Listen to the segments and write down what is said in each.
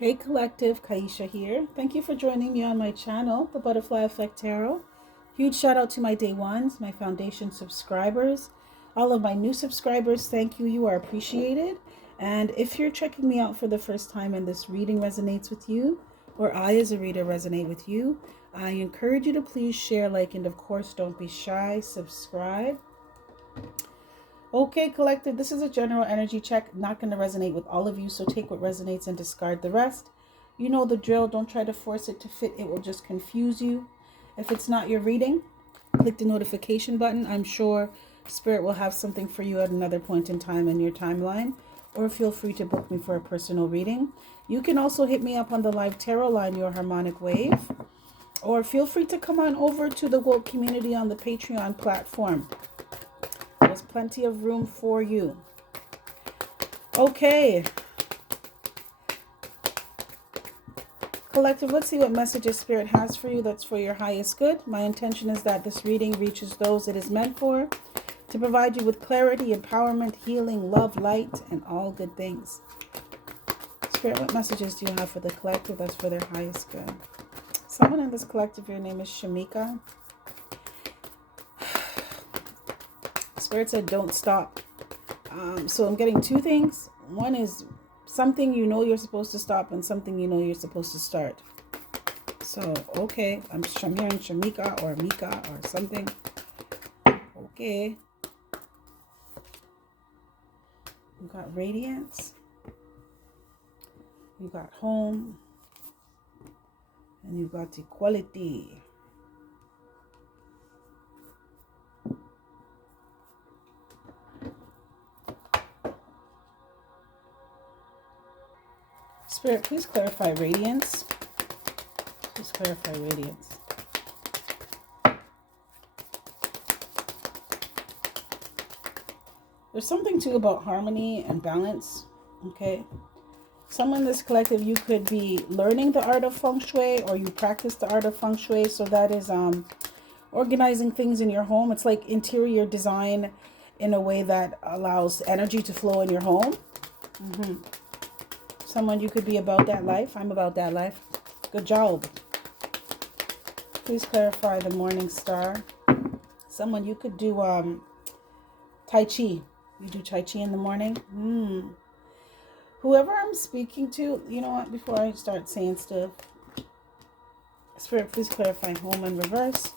Hey collective, Ki-esha here. Thank you for joining me on my channel, The Butterfly Effect Tarot. Huge shout out to my day ones, my foundation subscribers, all of my new subscribers. Thank you, you are appreciated. And if you're checking me out for the first time and this reading resonates with you, or I as a reader resonate with you, I encourage you to please share, like, and of course don't be shy, subscribe. Okay, collective, this is a general energy check. Not going to resonate with all of you, so take what resonates and discard the rest. You know the drill. Don't try to force it to fit. It will just confuse you. If it's not your reading, click the notification button. I'm sure Spirit will have something for you at another point in time in your timeline. Or feel free to book me for a personal reading. You can also hit me up on the live tarot line, Your Harmonic Wave. Or feel free to come on over to the Woke community on the Patreon platform. There's plenty of room for you. Okay. Collective, let's see what messages Spirit has for you that's for your highest good. My intention is that this reading reaches those it is meant for, to provide you with clarity, empowerment, healing, love, light, and all good things. Spirit, what messages do you have for the collective that's for their highest good? Someone in this collective, your name is Shamika. Spirit said, don't stop. So I'm getting two things. One is something you know you're supposed to stop and something you know you're supposed to start. So, okay. I'm hearing Shamika or Mika or something. Okay. You got radiance. You got home. And you got equality. Spirit, please clarify radiance. Please clarify radiance. There's something too about harmony and balance. Okay. Someone in this collective, you could be learning the art of feng shui, or you practice the art of feng shui. So that is organizing things in your home. It's like interior design in a way that allows energy to flow in your home. Someone, you could be about that life. I'm about that life. Good job. Please clarify the morning star. Someone, you could do Tai Chi. You do Tai Chi in the morning. Whoever I'm speaking to, you know what, before I start saying stuff, Spirit, please clarify home and reverse.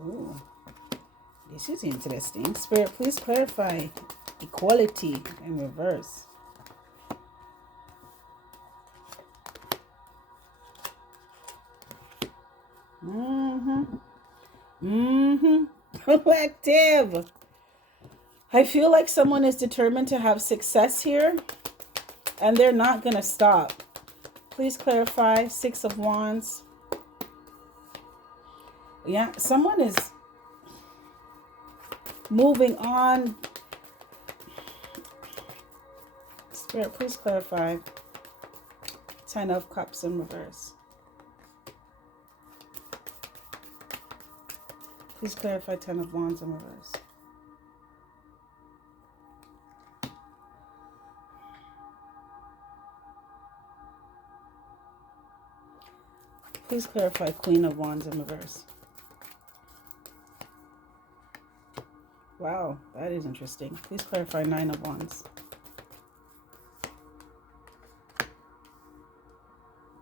Ooh. This is interesting. Spirit, please clarify equality in reverse. Collective. I feel like someone is determined to have success here, and they're not going to stop. Please clarify Six of Wands. Yeah, someone is moving on. Spirit, please clarify Ten of Cups in reverse. Please clarify Ten of Wands in reverse. Please clarify Queen of Wands in reverse. Wow, that is interesting. Please clarify Nine of Wands.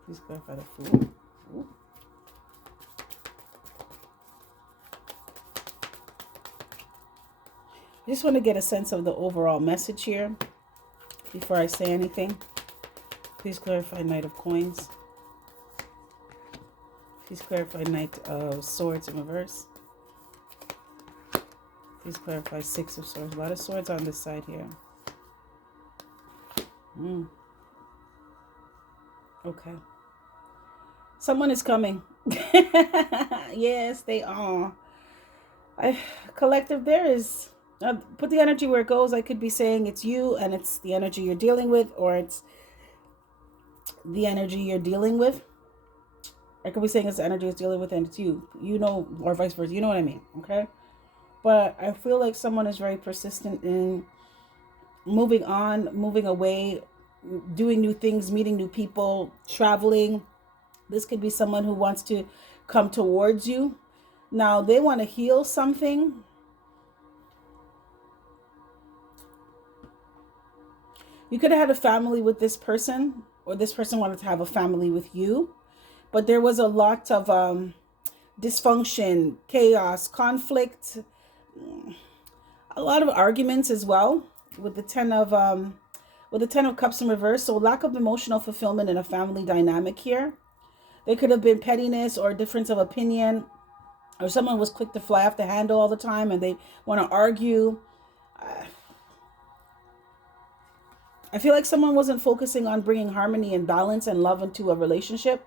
Please clarify the Fool. Ooh. I just want to get a sense of the overall message here before I say anything. Please clarify Knight of Coins. Please clarify Knight of Swords in reverse. Please clarify Six of Swords. A lot of swords on this side here. Okay. Someone is coming. Yes, they are. Collective, there is... put the energy where it goes. I could be saying it's you and it's the energy you're dealing with, or it's the energy you're dealing with. I could be saying it's the energy it's dealing with and it's you. You know, or vice versa. You know what I mean, okay? But I feel like someone is very persistent in moving on, moving away, doing new things, meeting new people, traveling. This could be someone who wants to come towards you. Now, they want to heal something. You could have had a family with this person, or this person wanted to have a family with you. But there was a lot of dysfunction, chaos, conflict, a lot of arguments as well with the 10 of Cups in reverse. So lack of emotional fulfillment in a family dynamic here. There could have been pettiness or difference of opinion, or someone was quick to fly off the handle all the time and they want to argue. I feel like someone wasn't focusing on bringing harmony and balance and love into a relationship.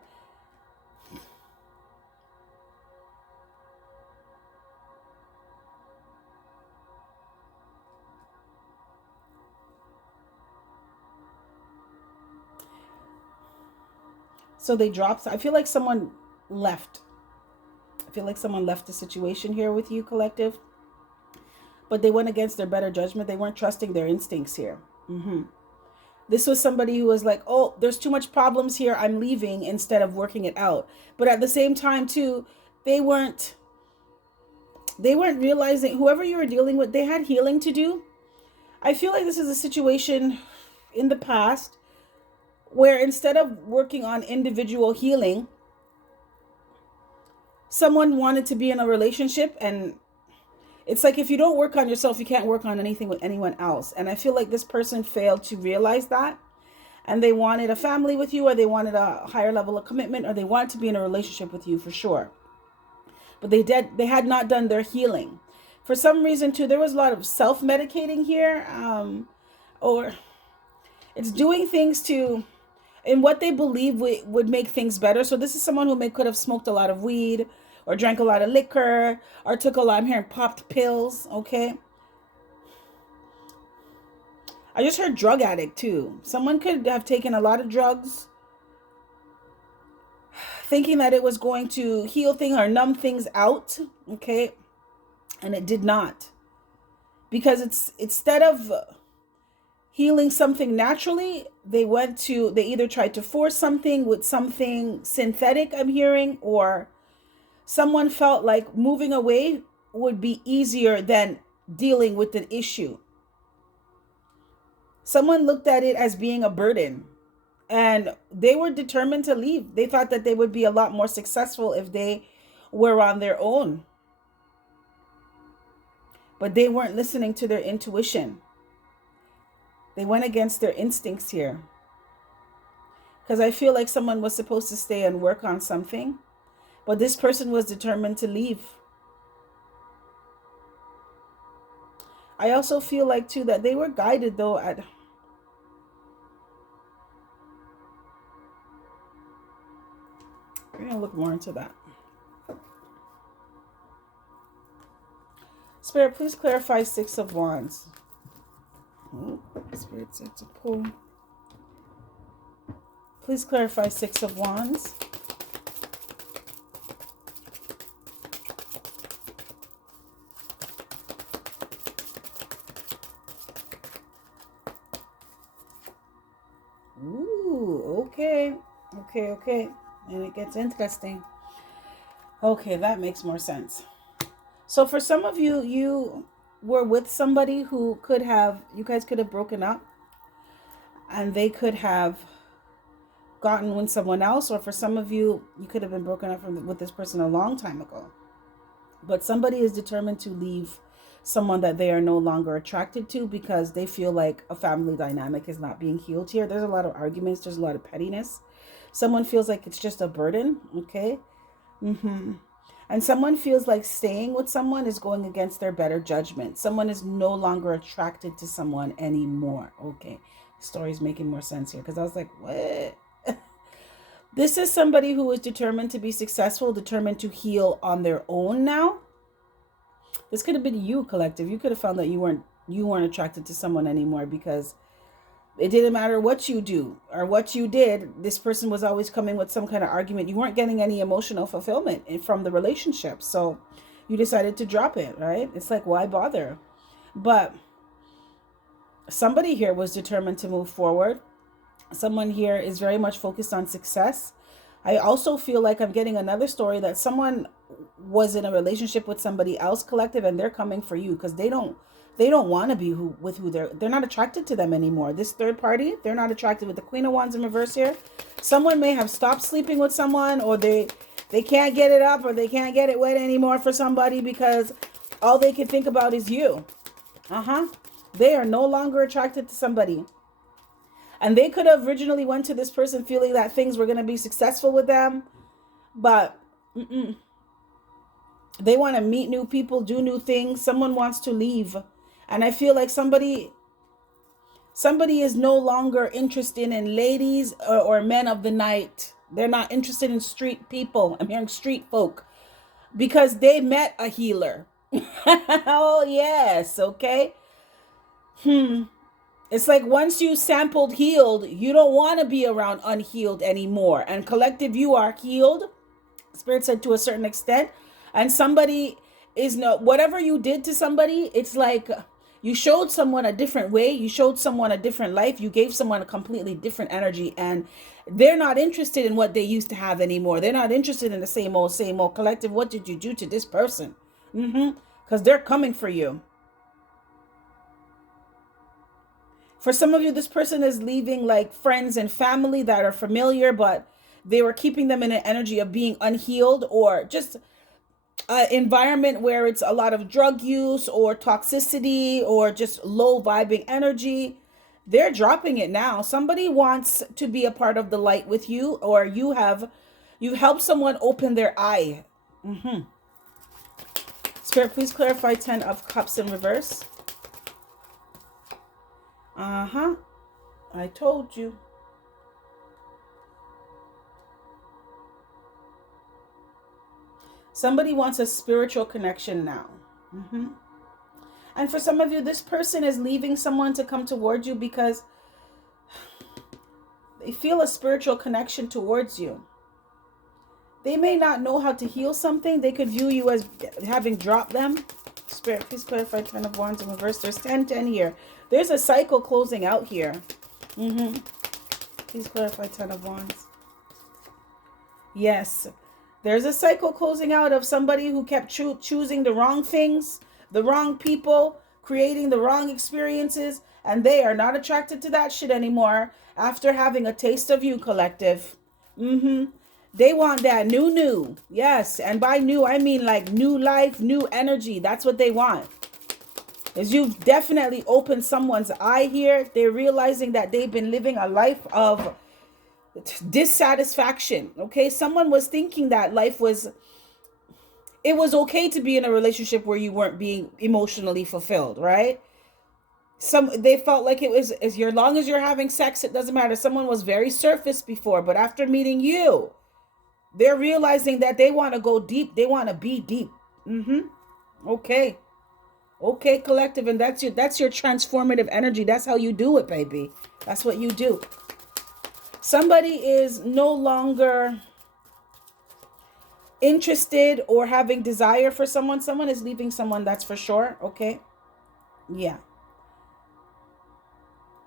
So they dropped. I feel like someone left. I feel like someone left the situation here with you, collective. But they went against their better judgment. They weren't trusting their instincts here. This was somebody who was like, oh, there's too much problems here, I'm leaving, instead of working it out. But at the same time, too, they weren't realizing, whoever you were dealing with, they had healing to do. I feel like this is a situation in the past where instead of working on individual healing, someone wanted to be in a relationship, and it's like if you don't work on yourself, you can't work on anything with anyone else. And I feel like this person failed to realize that, and they wanted a family with you, or they wanted a higher level of commitment, or they wanted to be in a relationship with you for sure. But they had not done their healing. For some reason too, there was a lot of self-medicating here, or it's doing things to in what they believe would make things better. So this is someone who could have smoked a lot of weed, or drank a lot of liquor, or took a lot, I'm hearing popped pills, okay? I just heard drug addict too. Someone could have taken a lot of drugs, thinking that it was going to heal things or numb things out, okay? And it did not. Because it's instead of healing something naturally, they either tried to force something with something synthetic, I'm hearing, or someone felt like moving away would be easier than dealing with an issue. Someone looked at it as being a burden, and they were determined to leave. They thought that they would be a lot more successful if they were on their own. But they weren't listening to their intuition. They went against their instincts here. Because I feel like someone was supposed to stay and work on something, but this person was determined to leave. I also feel like too that they were guided though at we're going to look more into that. Spirit, please clarify Six of Wands. Oh, Spirit said to pull. Please clarify Six of Wands. Ooh, okay. And it gets interesting. Okay, that makes more sense. So for some of you, you were with somebody who you guys could have broken up, and they could have gotten with someone else. Or for some of you, you could have been broken up with this person a long time ago. But somebody is determined to leave someone that they are no longer attracted to because they feel like a family dynamic is not being healed here. There's a lot of arguments. There's a lot of pettiness. Someone feels like it's just a burden. Okay. And someone feels like staying with someone is going against their better judgment. Someone is no longer attracted to someone anymore. Okay. The story's making more sense here because I was like, what? This is somebody who is determined to be successful, determined to heal on their own now. This could have been you, collective. You could have found that you weren't attracted to someone anymore because it didn't matter what you do or what you did. This person was always coming with some kind of argument. You weren't getting any emotional fulfillment from the relationship. So you decided to drop it, right? It's like, why bother? But somebody here was determined to move forward. Someone here is very much focused on success. I also feel like I'm getting another story that someone was in a relationship with somebody else, collective, and they're coming for you because they don't want to be with who they're not attracted to them anymore. This third party, they're not attracted with the Queen of Wands in reverse here. Someone may have stopped sleeping with someone, or they can't get it up, or they can't get it wet anymore for somebody because all they can think about is you. They are no longer attracted to somebody. And they could have originally went to this person feeling that things were going to be successful with them. But they want to meet new people, do new things. Someone wants to leave. And I feel like somebody is no longer interested in ladies or men of the night. They're not interested in street people. I'm hearing street folk. Because they met a healer. Oh, yes. Okay. It's like once you sampled healed, you don't want to be around unhealed anymore. And collective, you are healed. Spirit said to a certain extent. And somebody is whatever you did to somebody, it's like you showed someone a different way. You showed someone a different life. You gave someone a completely different energy. And they're not interested in what they used to have anymore. They're not interested in the same old collective. What did you do to this person? Because they're coming for you. For some of you, this person is leaving like friends and family that are familiar, but they were keeping them in an energy of being unhealed, or just an environment where it's a lot of drug use or toxicity or just low vibing energy. They're dropping it now. Somebody wants to be a part of the light with you, or you helped someone open their eye. Spirit, please clarify 10 of Cups in reverse. I told you. Somebody wants a spiritual connection now. And for some of you, this person is leaving someone to come towards you because they feel a spiritual connection towards you. They may not know how to heal something. They could view you as having dropped them. Spirit, please clarify 10 of Wands in reverse. There's 10 here. There's a cycle closing out here. Please clarify 10 of Wands. Yes. There's a cycle closing out of somebody who kept choosing the wrong things, the wrong people, creating the wrong experiences, and they are not attracted to that shit anymore after having a taste of you, collective. They want that new. Yes, and by new, I mean like new life, new energy. That's what they want. As you've definitely opened someone's eye here. They're realizing that they've been living a life of dissatisfaction. Okay, someone was thinking that it was okay to be in a relationship where you weren't being emotionally fulfilled, right? They felt like it was, as long as you're having sex, it doesn't matter. Someone was very surface before, but after meeting you, they're realizing that they want to go deep. They want to be deep. Okay, collective. And that's your transformative energy. That's how you do it, baby. That's what you do. Somebody is no longer interested or having desire for someone. Someone is leaving someone, that's for sure. Okay. Yeah.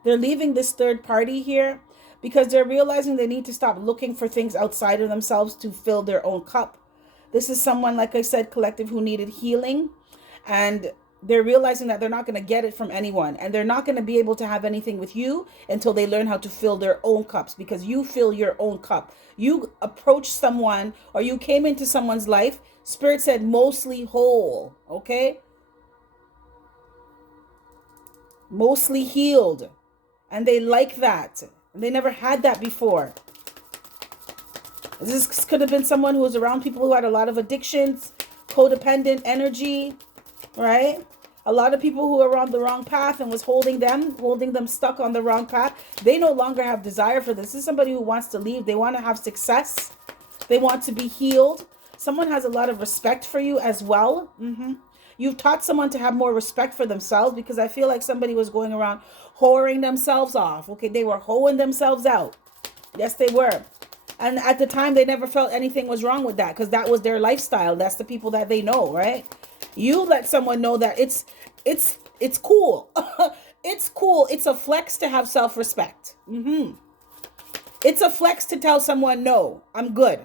They're leaving this third party here because they're realizing they need to stop looking for things outside of themselves to fill their own cup. This is someone, like I said, collective, who needed healing, and they're realizing that they're not going to get it from anyone, and they're not going to be able to have anything with you until they learn how to fill their own cups, because you fill your own cup. You approach someone, or you came into someone's life, Spirit said mostly whole, okay? Mostly healed. And they like that. They never had that before. This could have been someone who was around people who had a lot of addictions, codependent energy, right? A lot of people who were on the wrong path and was holding them stuck on the wrong path. They no longer have desire for this. This is somebody who wants to leave. They want to have success. They want to be healed. Someone has a lot of respect for you as well. You've taught someone to have more respect for themselves, because I feel like somebody was going around whoring themselves off. Okay, they were hoeing themselves out. Yes, they were. And at the time, they never felt anything was wrong with that because that was their lifestyle. That's the people that they know, right? You let someone know that it's cool. It's cool. It's a flex to have self-respect. It's a flex to tell someone, no, I'm good.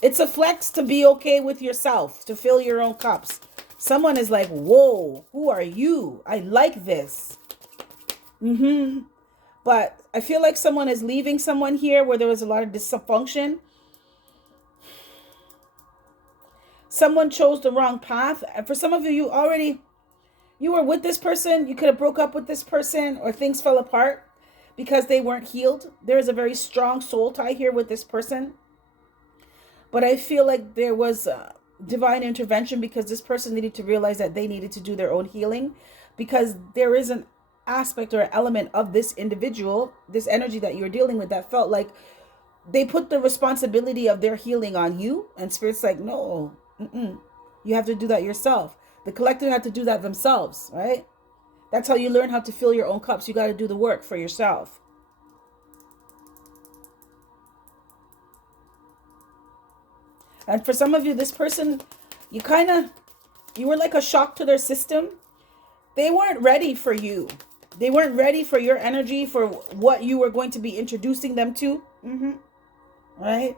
It's a flex to be okay with yourself, to fill your own cups. Someone is like, whoa, who are you? I like this. But I feel like someone is leaving someone here where there was a lot of dysfunction. Someone chose the wrong path. And for some of you, you were with this person. You could have broke up with this person, or things fell apart because they weren't healed. There is a very strong soul tie here with this person. But I feel like there was divine intervention because this person needed to realize that they needed to do their own healing, because there is an aspect or element of this individual, this energy that you're dealing with, that felt like they put the responsibility of their healing on you, and Spirit's like, no, you have to do that yourself. The collective had to do that themselves, right? That's how you learn how to fill your own cups. You got to do the work for yourself. And for some of you, this person, you were like a shock to their system. They weren't ready for you. They weren't ready for your energy, for what you were going to be introducing them to. Right?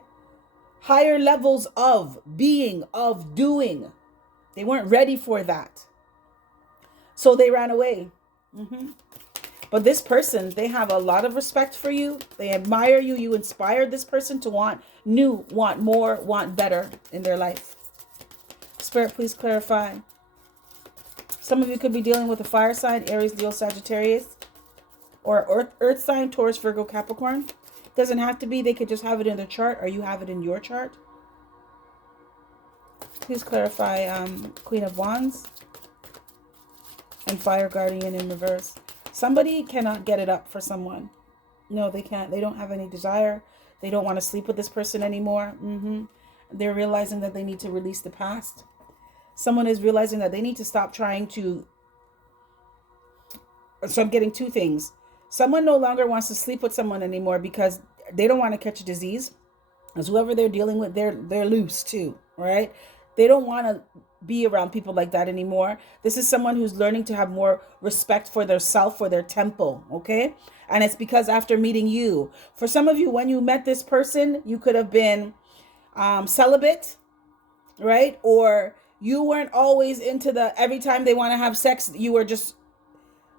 Higher levels of being, of doing. They weren't ready for that. So they ran away. But this person, they have a lot of respect for you. They admire you. You inspired this person to want new, want more, want better in their life. Spirit, please clarify. Some of you could be dealing with a fire sign, Aries, Leo, Sagittarius, or earth sign, Taurus, Virgo, Capricorn. Doesn't have to be. They could just have it in their chart, or you have it in your chart. Please clarify Queen of Wands and Fire Guardian in reverse. Somebody cannot get it up for someone. No, they can't. They don't have any desire. They don't want to sleep with this person anymore. They're realizing that they need to release the past. Someone is realizing that they need to stop trying to... So I'm getting two things. Someone no longer wants to sleep with someone anymore because they don't want to catch a disease. Because whoever they're dealing with, they're loose too, right? They don't want to be around people like that anymore. This is someone who's learning to have more respect for their self, for their temple, okay? And it's because after meeting you, for some of you, when you met this person, you could have been celibate, right? Or you weren't always into the, every time they want to have sex, you were just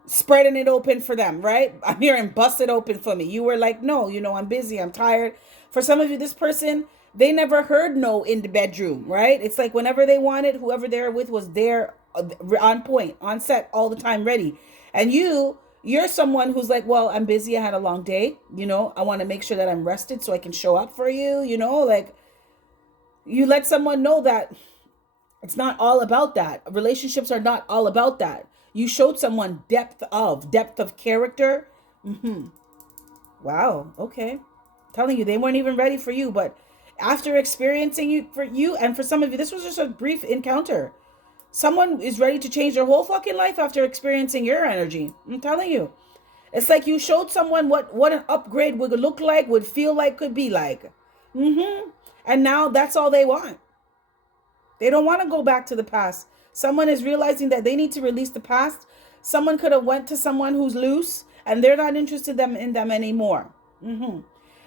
spreading it open for them, right? I'm hearing bust it open for me. You were like, no, I'm busy, I'm tired. For some of you, this person, they never heard no in the bedroom, right? It's like whenever they wanted, whoever they're with was there on point, on set, all the time, ready. And you're someone who's like, well, I'm busy, I had a long day, I want to make sure that I'm rested so I can show up for you, like you let someone know that it's not all about that. Relationships are not all about that. You showed someone depth of character. Wow. Okay. I'm telling you, they weren't even ready for you, but after experiencing you, and for some of you, this was just a brief encounter. Someone is ready to change their whole fucking life after experiencing your energy. I'm telling you. It's like you showed someone what an upgrade would look like, would feel like, could be like. And now that's all they want. They don't want to go back to the past. Someone is realizing that they need to release the past. Someone could have went to someone who's loose and they're not interested in them anymore.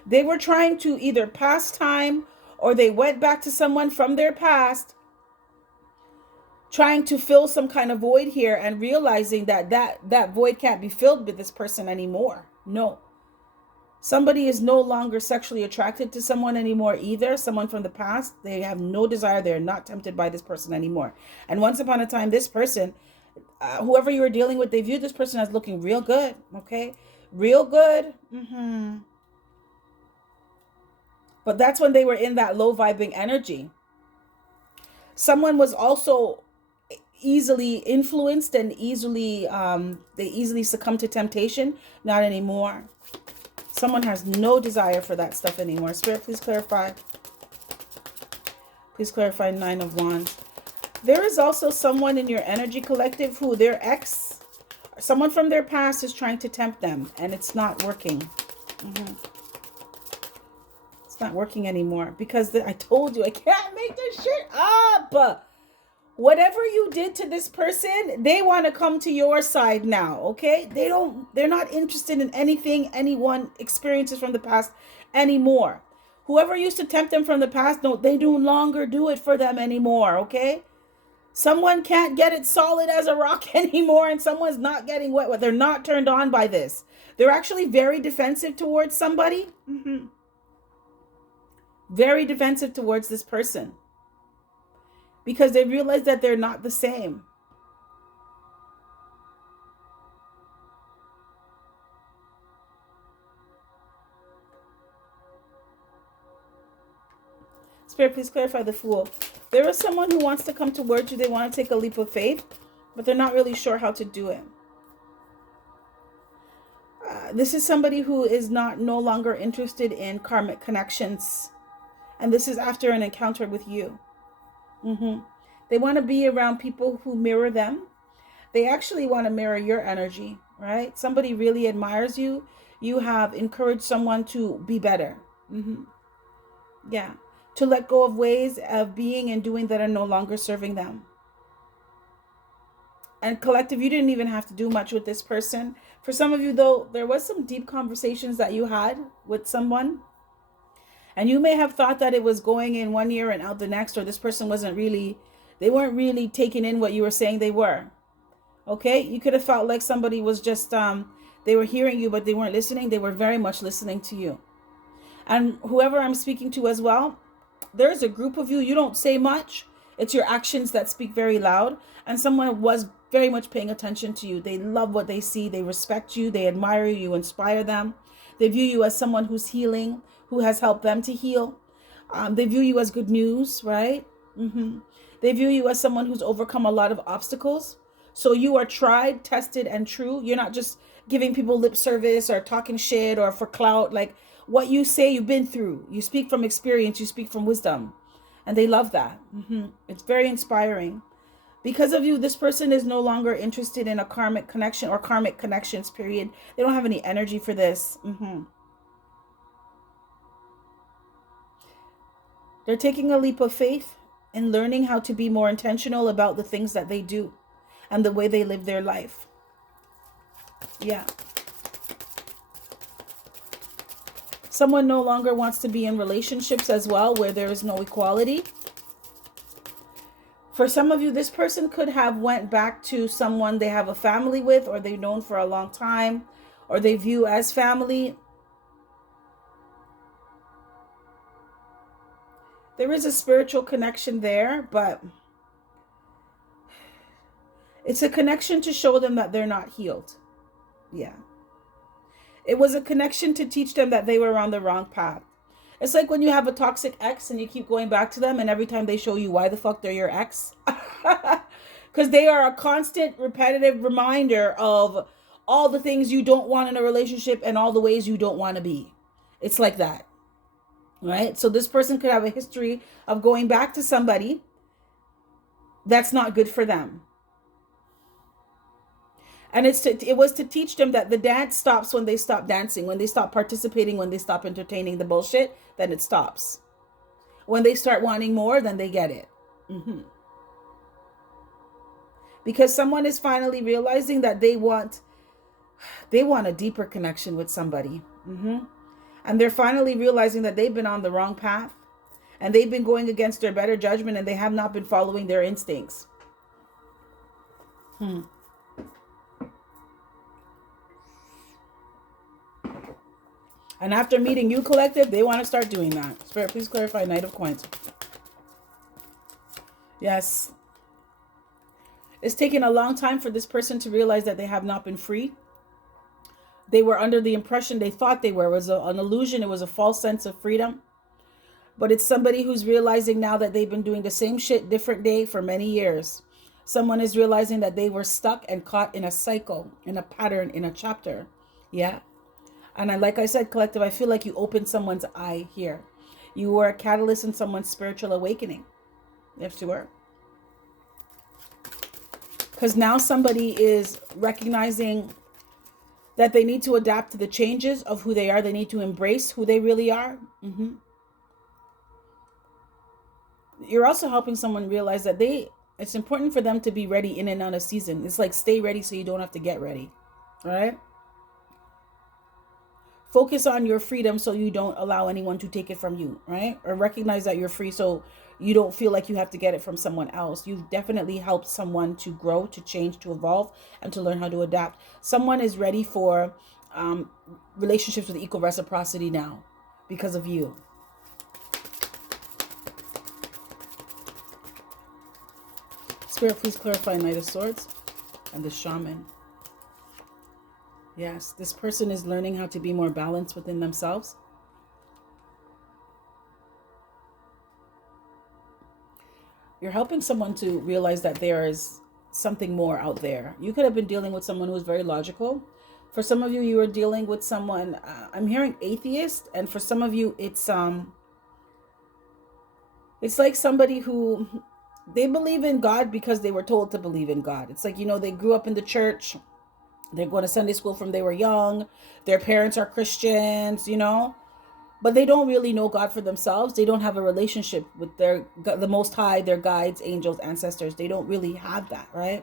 They were trying to either pass time, or they went back to someone from their past, trying to fill some kind of void here, and realizing that void can't be filled with this person anymore. No. Somebody is no longer sexually attracted to someone anymore either. Someone from the past, they have no desire. They're not tempted by this person anymore. And once upon a time, this person, whoever you were dealing with, they viewed this person as looking real good. Okay. Real good. But that's when they were in that low vibing energy. Someone was also easily influenced and they easily succumb to temptation. Not anymore. Someone has no desire for that stuff anymore. Spirit, please clarify. Please clarify 9 of Wands. There is also someone in your energy collective who their ex, someone from their past, is trying to tempt them, and it's not working. It's not working anymore because I told you I can't make this shit up. Whatever you did to this person, they want to come to your side now, okay? They're not interested in anything anyone experiences from the past anymore. Whoever used to tempt them from the past, no, they no longer do it for them anymore, okay? Someone can't get it solid as a rock anymore, and someone's not getting wet. They're not turned on by this. They're actually very defensive towards somebody. Very defensive towards this person. Because they realize that they're not the same. Spirit, please clarify the Fool. There is someone who wants to come towards you. They want to take a leap of faith, but they're not really sure how to do it. This is somebody who is no longer interested in karmic connections. And this is after an encounter with you. They want to be around people who mirror them. They actually want to mirror your energy, right? Somebody really admires you. You have encouraged someone to be better. Yeah. To let go of ways of being and doing that are no longer serving them. And collective, you didn't even have to do much with this person. For some of you, though, there was some deep conversations that you had with someone. And you may have thought that it was going in one ear and out the next, or this person they weren't really taking in what you were saying they were. Okay? You could have felt like somebody was just, they were hearing you, but they weren't listening. They were very much listening to you. And whoever I'm speaking to as well, there's a group of you, you don't say much. It's your actions that speak very loud. And someone was very much paying attention to you. They love what they see. They respect you. They admire you. You inspire them. They view you as someone who's healing, who has helped them to heal. They view you as good news, right? They view you as someone who's overcome a lot of obstacles. So you are tried, tested, and true. You're not just giving people lip service or talking shit or for clout. Like what you say, you've been through. You speak from experience. You speak from wisdom. And they love that. It's very inspiring. Because of you, this person is no longer interested in a karmic connection or karmic connections, period. They don't have any energy for this. They're taking a leap of faith and learning how to be more intentional about the things that they do and the way they live their life. Yeah. Someone no longer wants to be in relationships as well where there is no equality. For some of you, this person could have went back to someone they have a family with, or they've known for a long time, or they view as family. There is a spiritual connection there, but it's a connection to show them that they're not healed. Yeah. It was a connection to teach them that they were on the wrong path. It's like when you have a toxic ex and you keep going back to them, and every time they show you why the fuck they're your ex. Because they are a constant, repetitive reminder of all the things you don't want in a relationship and all the ways you don't want to be. It's like that. Right? So this person could have a history of going back to somebody that's not good for them. And it was to teach them that the dance stops when they stop dancing, when they stop participating, when they stop entertaining the bullshit, then it stops. When they start wanting more, then they get it. Because someone is finally realizing that they want a deeper connection with somebody. And they're finally realizing that they've been on the wrong path and they've been going against their better judgment and they have not been following their instincts. And after meeting you, collective, they want to start doing that. Spirit, please clarify Knight of Coins. Yes. It's taken a long time for this person to realize that they have not been free. They were under the impression they thought they were. It was an illusion. It was a false sense of freedom. But it's somebody who's realizing now that they've been doing the same shit different day for many years. Someone is realizing that they were stuck and caught in a cycle, in a pattern, in a chapter. Yeah. And like I said, collective, I feel like you opened someone's eye here. You were a catalyst in someone's spiritual awakening. Yes, you were. Because now somebody is recognizing that they need to adapt to the changes of who they are. They need to embrace who they really are. You're also helping someone realize that it's important for them to be ready in and out of season. It's like stay ready so you don't have to get ready. All right? Focus on your freedom so you don't allow anyone to take it from you, right? Or recognize that you're free so you don't feel like you have to get it from someone else. You've definitely helped someone to grow, to change, to evolve, and to learn how to adapt. Someone is ready for relationships with equal reciprocity now because of you. Spirit, please clarify Knight of Swords and the Shaman. Yes, this person is learning how to be more balanced within themselves. You're helping someone to realize that there is something more out there. You could have been dealing with someone who was very logical. For some of you, you were dealing with someone, I'm hearing atheist, and for some of you, it's like somebody who, they believe in God because they were told to believe in God. It's like, they grew up in the church. They're going to Sunday school from they were young. Their parents are Christians, but they don't really know God for themselves. They don't have a relationship with the Most High, their guides, angels, ancestors. They don't really have that, right?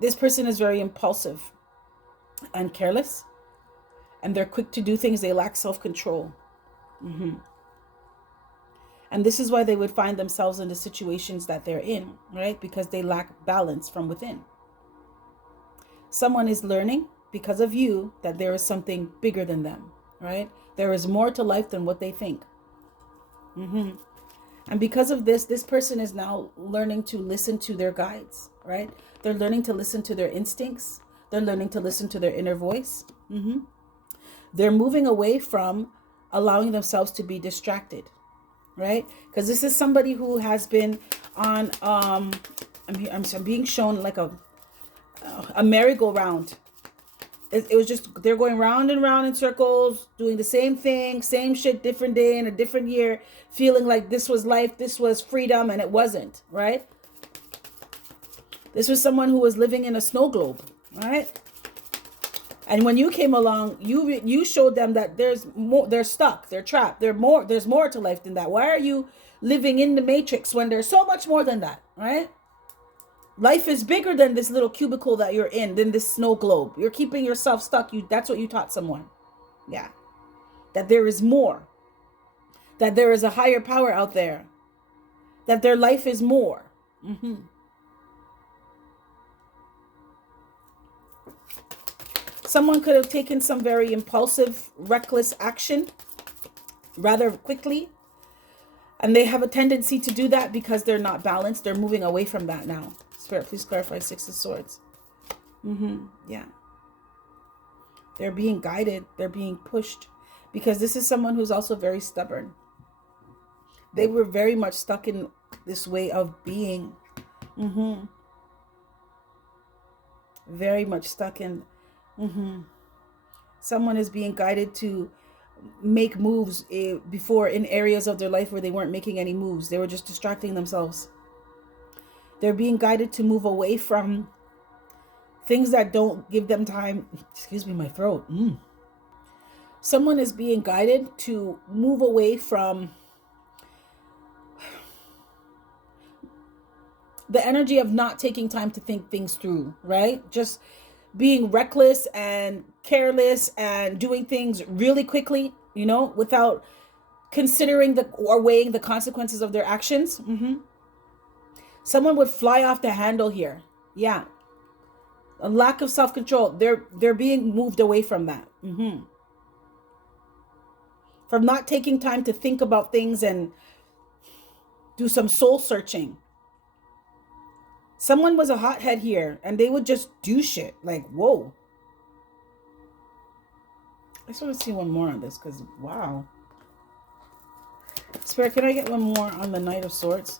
This person is very impulsive and careless, and they're quick to do things. They lack self-control. And this is why they would find themselves in the situations that they're in, right? Because they lack balance from within. Someone is learning because of you that there is something bigger than them, right? There is more to life than what they think. And because of this person is now learning to listen to their guides, right? They're learning to listen to their instincts. They're learning to listen to their inner voice. They're moving away from allowing themselves to be distracted, right? Because this is somebody who has been on, I'm being shown like a merry-go-round. It was just, they're going round and round in circles, doing the same thing, same shit, different day in a different year, feeling like this was life, this was freedom, and it wasn't, right? This was someone who was living in a snow globe, right? And when you came along, you showed them that there's more, they're stuck, they're trapped, there's more to life than that. Why are you living in the matrix when there's so much more than that, right? Life is bigger than this little cubicle that you're in, than this snow globe. You're keeping yourself stuck. That's what you taught someone. Yeah. That there is more. That there is a higher power out there. That their life is more. Someone could have taken some very impulsive, reckless action rather quickly. And they have a tendency to do that because they're not balanced. They're moving away from that now. Spirit, please clarify Six of Swords. Yeah. They're being guided. They're being pushed. Because this is someone who's also very stubborn. They were very much stuck in this way of being. Very much stuck in. Someone is being guided to make moves before in areas of their life where they weren't making any moves. They were just distracting themselves. They're being guided to move away from things that don't give them time. Excuse me, my throat. Someone is being guided to move away from the energy of not taking time to think things through, right? Just being reckless and careless and doing things really quickly, without considering or weighing the consequences of their actions. Someone would fly off the handle here. Yeah. A lack of self-control. They're being moved away from that. From not taking time to think about things and do some soul searching. Someone was a hothead here and they would just do shit. Like, whoa. I just want to see one more on this because, wow. Spirit, can I get one more on the Knight of Swords?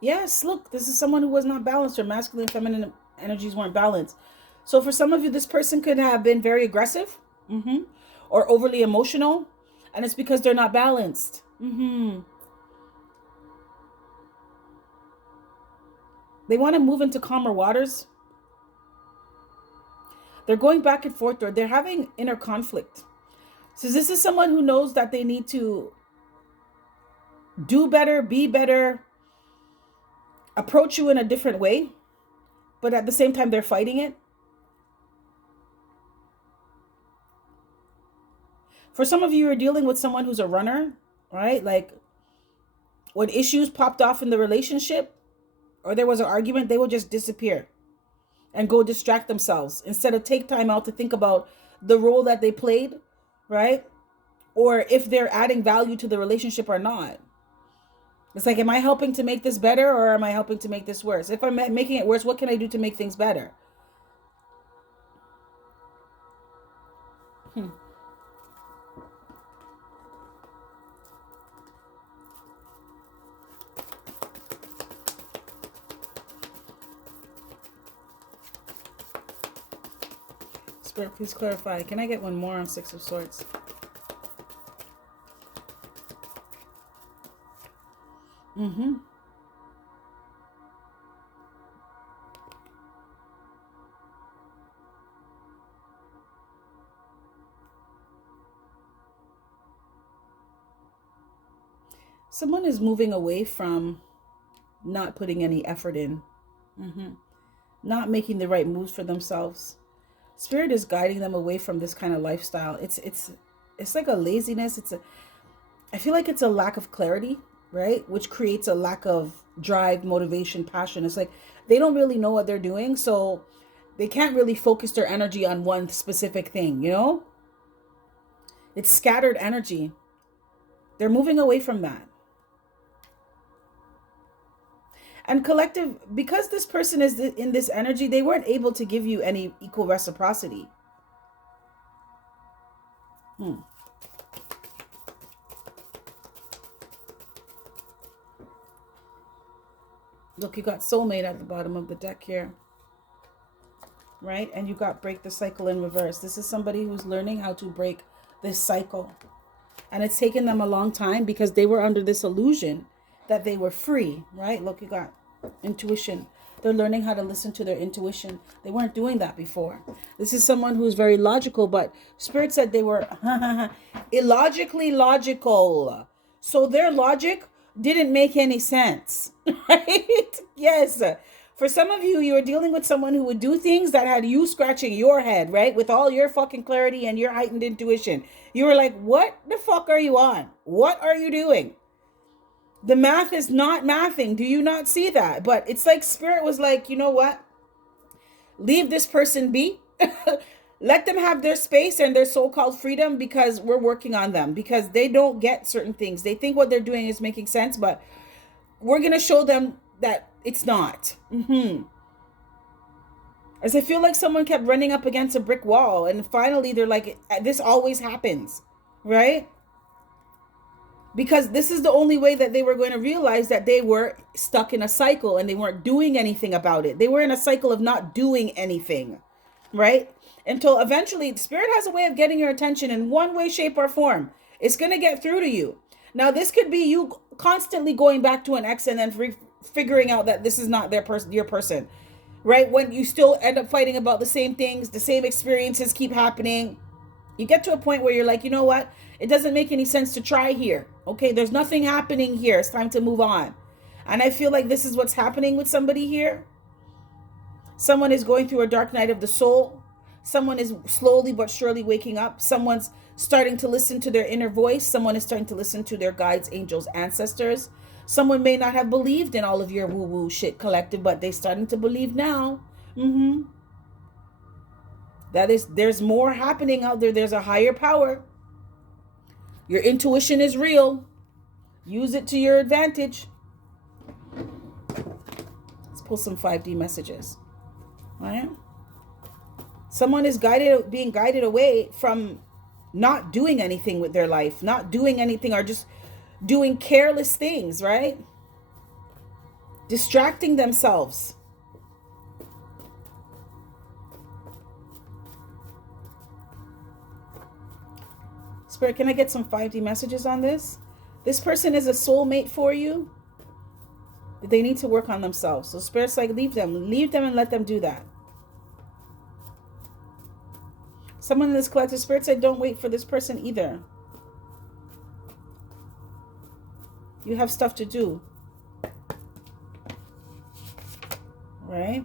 Yes, look, this is someone who was not balanced. Their masculine and feminine energies weren't balanced. So for some of you, this person could have been very aggressive or overly emotional. And it's because they're not balanced. They want to move into calmer waters. They're going back and forth, or they're having inner conflict. So this is someone who knows that they need to do better, be better, approach you in a different way, but at the same time, they're fighting it. For some of you, you're dealing with someone who's a runner, right? Like when issues popped off in the relationship or there was an argument, they will just disappear and go distract themselves instead of take time out to think about the role that they played, right? Or if they're adding value to the relationship or not. It's like, am I helping to make this better or am I helping to make this worse? If I'm making it worse, what can I do to make things better? Spirit, please clarify. Can I get one more on Six of Swords? Someone is moving away from not putting any effort in, not making the right moves for themselves. Spirit is guiding them away from this kind of lifestyle. It's like a laziness. I feel like it's a lack of clarity, right? Which creates a lack of drive, motivation, passion. It's like they don't really know what they're doing, so they can't really focus their energy on one specific thing, you know? It's scattered energy. They're moving away from that. And collective, because this person is in this energy, they weren't able to give you any equal reciprocity. Look, you got soulmate at the bottom of the deck here. Right? And you got break the cycle in reverse. This is somebody who's learning how to break this cycle. And it's taken them a long time because they were under this illusion that they were free, right? Look, you got intuition. They're learning how to listen to their intuition. They weren't doing that before. This is someone who's very logical, but Spirit said they were illogically logical. So their logic didn't make any sense, right? Yes. For some of you, you were dealing with someone who would do things that had you scratching your head, right? With all your fucking clarity and your heightened intuition. You were like, what the fuck are you on? What are you doing? The math is not mathing. Do you not see that? But it's like Spirit was like, you know what? Leave this person be. Let them have their space and their so-called freedom because we're working on them. Because they don't get certain things. They think what they're doing is making sense, but we're going to show them that it's not. As I feel like someone kept running up against a brick wall. And finally, they're like, this always happens. Right? Because this is the only way that they were going to realize that they were stuck in a cycle and they weren't doing anything about it. They were in a cycle of not doing anything, right? Until eventually, Spirit has a way of getting your attention in one way, shape, or form. It's going to get through to you. Now, this could be you constantly going back to an ex and then figuring out that this is not your person, right? When you still end up fighting about the same things, the same experiences keep happening. You get to a point where you're like, you know what? It doesn't make any sense to try here. Okay, there's nothing happening here. It's time to move on. And I feel like this is what's happening with somebody here. Someone is going through a dark night of the soul. Someone is slowly but surely waking up. Someone's starting to listen to their inner voice. Someone is starting to listen to their guides, angels, ancestors. Someone may not have believed in all of your woo-woo shit collective, but they're starting to believe now. There's more happening out there. There's a higher power. Your intuition is real. Use it to your advantage. Let's pull some 5D messages. All right. Someone is being guided away from not doing anything with their life, not doing anything, or just doing careless things, right? Distracting themselves. Spirit, can I get some 5D messages on this? This person is a soulmate for you. They need to work on themselves. So Spirit's like, leave them and let them do that. Someone in this collective, Spirit said, don't wait for this person either. You have stuff to do. Right?